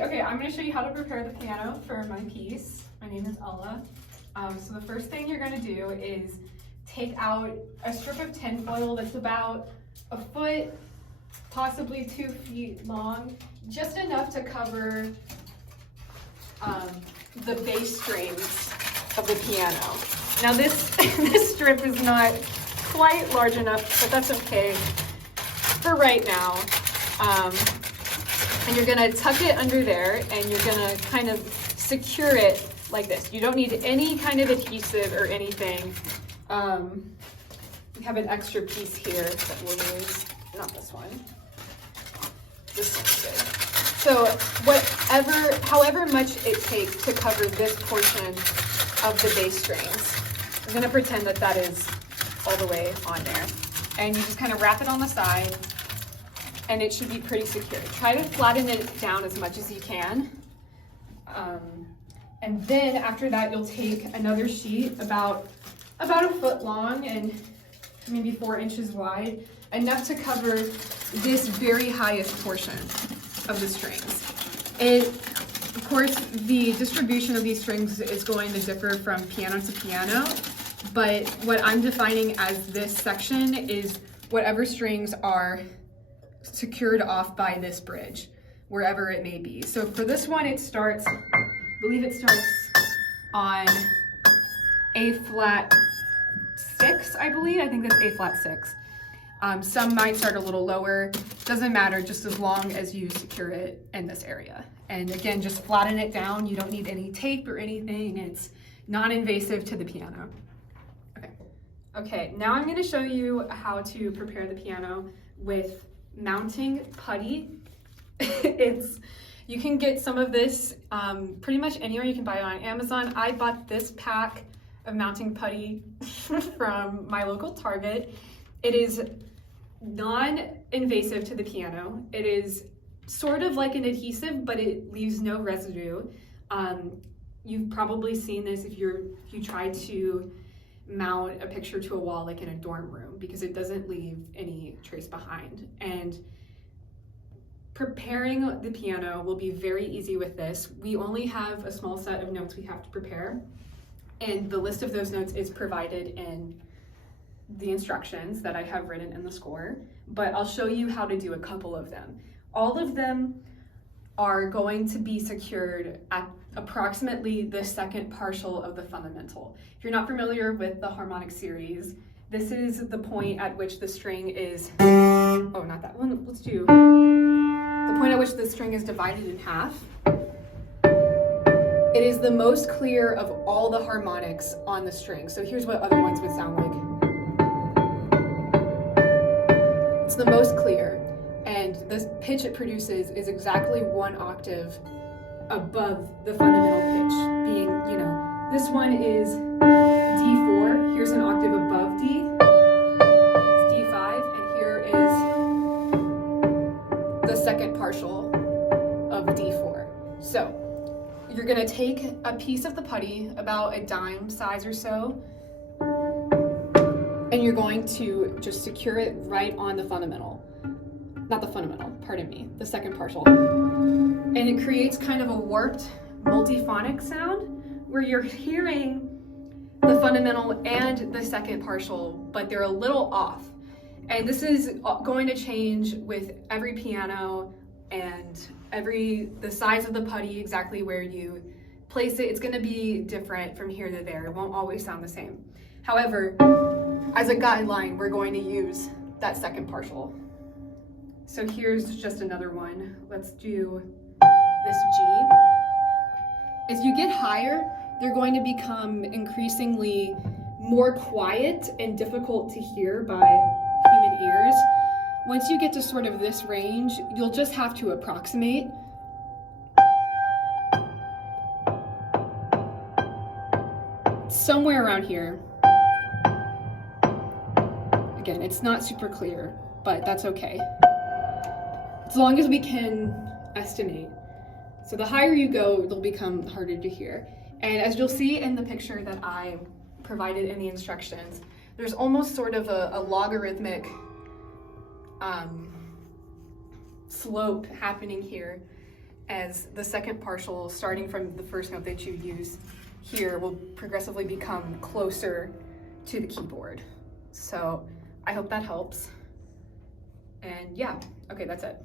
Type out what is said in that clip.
Hi, okay, I'm gonna show you how to prepare the piano for my piece. My name is Ella. So the first thing you're gonna do is take out a strip of tinfoil that's about a foot, possibly 2 feet long, just enough to cover the bass strings of the piano. Now this, this strip is not quite large enough, but that's okay for right now. And you're gonna tuck it under there and you're gonna kind of secure it like this. You don't need any kind of adhesive or anything. We have an extra piece here that we'll use, not this one. This one's good. So however much it takes to cover this portion of the bass strings, I'm gonna pretend that that is all the way on there. And you just kind of wrap it on the side and it should be pretty secure. Try to flatten it down as much as you can. And then after that, you'll take another sheet about a foot long and maybe 4 inches wide, enough to cover this very highest portion of the strings. Of course, the distribution of these strings is going to differ from piano to piano, but what I'm defining as this section is whatever strings are secured off by this bridge, wherever it may be. So for this one, it starts, I believe it starts on A flat 6, I believe. I think that's A flat 6. Some might start a little lower. Doesn't matter, just as long as you secure it in this area. And again, just flatten it down. You don't need any tape or anything. It's non-invasive to the piano. Okay, now I'm going to show you how to prepare the piano with mounting putty. You can get some of this pretty much anywhere. You can buy it on Amazon. I bought this pack of mounting putty from my local Target. It is non-invasive to the piano. It is sort of like an adhesive, but it leaves no residue. You've probably seen this if you try to mount a picture to a wall like in a dorm room, because it doesn't leave any trace behind. And preparing the piano will be very easy with this. We only have a small set of notes we have to prepare, and the list of those notes is provided in the instructions that I have written in the score, but I'll show you how to do a couple of them. All of them are going to be secured at approximately the second partial of the fundamental. If you're not familiar with the harmonic series, this is the point at which the string is, oh, not that one, let's do, the point at which the string is divided in half. It is the most clear of all the harmonics on the string. So here's what other ones would sound like. It's the most clear, and the pitch it produces is exactly 1 octave above the fundamental pitch, being, you know, this one is D4, here's an octave above D, it's D5, and here is the second partial of D4. So you're gonna take a piece of the putty, about a dime size or so, and you're going to just secure it right on the fundamental. Not the fundamental, pardon me, the second partial. And it creates kind of a warped multiphonic sound where you're hearing the fundamental and the second partial, but they're a little off. And this is going to change with every piano and the size of the putty, exactly where you place it. It's gonna be different from here to there. It won't always sound the same. However, as a guideline, we're going to use that second partial. So here's just another one. Let's do this G. As you get higher, they're going to become increasingly more quiet and difficult to hear by human ears. Once you get to sort of this range, you'll just have to approximate. Somewhere around here. Again, it's not super clear, but that's okay. As long as we can estimate. So the higher you go, they'll become harder to hear. And as you'll see in the picture that I provided in the instructions, there's almost sort of a logarithmic slope happening here. as the second partial, starting from the first note that you use here, will progressively become closer to the keyboard. So I hope that helps. And yeah, okay, that's it.